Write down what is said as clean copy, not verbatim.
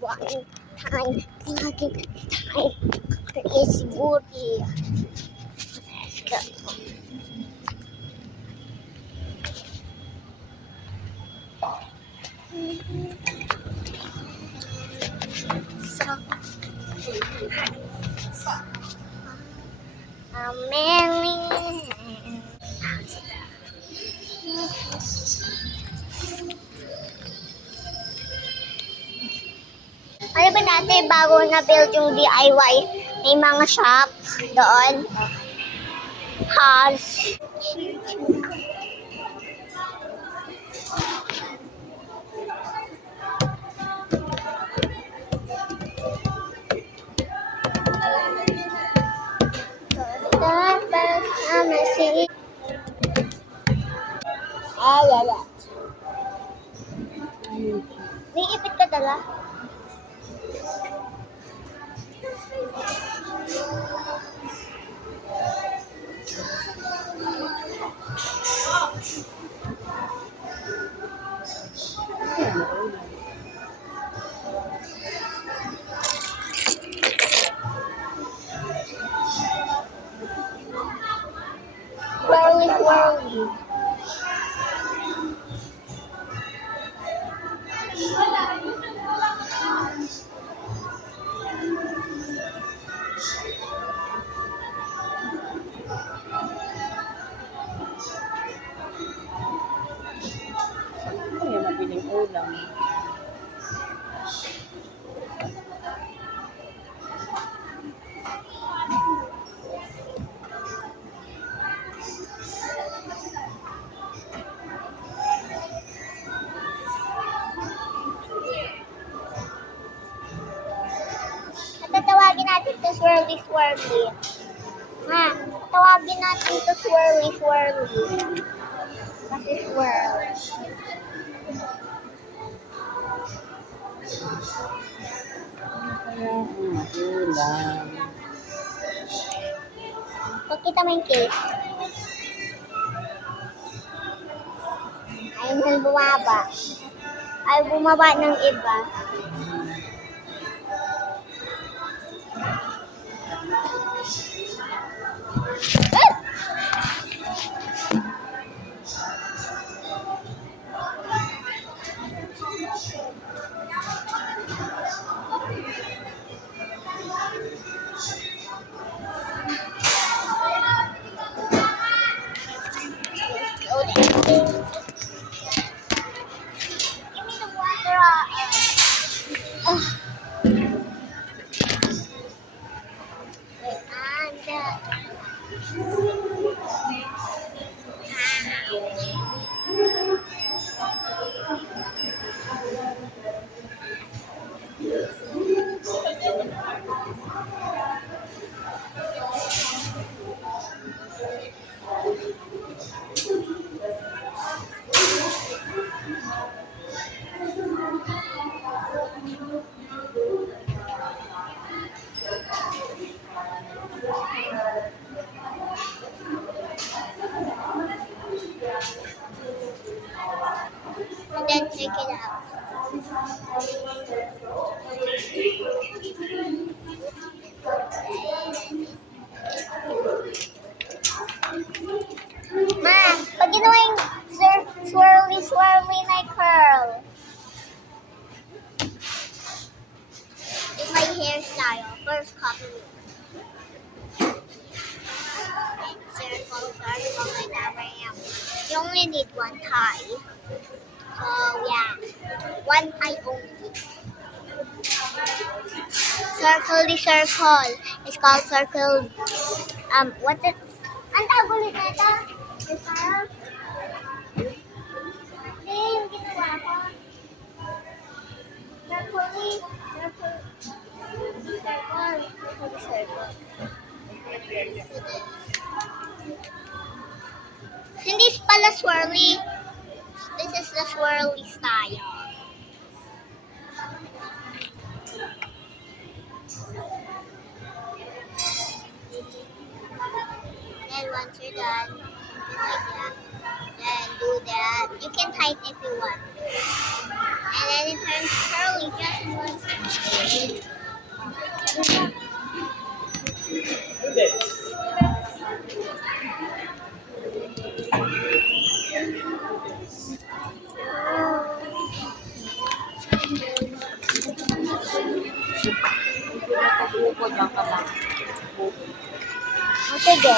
one time, second time, crazy booty. Let's go. So, Mary. Ano ba dati bago na-build yung DIY, may mga shops doon? Has. Ah, yeah. May ipit ka dala? Swirly, swirly. Ano yung mabiling ulam? Tatawagin natin to swirly, swirly. Ha? Tatawagin natin to swirly, swirly. Kasi swirl. Kaya ulam. Pagkita mo yung cake. Ay, nang bumaba. Ay, bumaba ng iba. Give me the water. And then take it out. Ma, pag ginawa yung swirly, swirly na curl. It's my hairstyle. First copy me. Circle, like that right now. You only need one tie. So yeah, one tie only. Circle. It's called circle. What's it? Ang tawag ulit na ito? Circle? Hindi, yung ginawa ko. Circle. Hindi pala swirly. This is the swirly style. And once you're done, something like that, then do that. You can tighten if you want. And then it turns curly just in one second. Hindi na ito buko dyan ka lang. O, sige.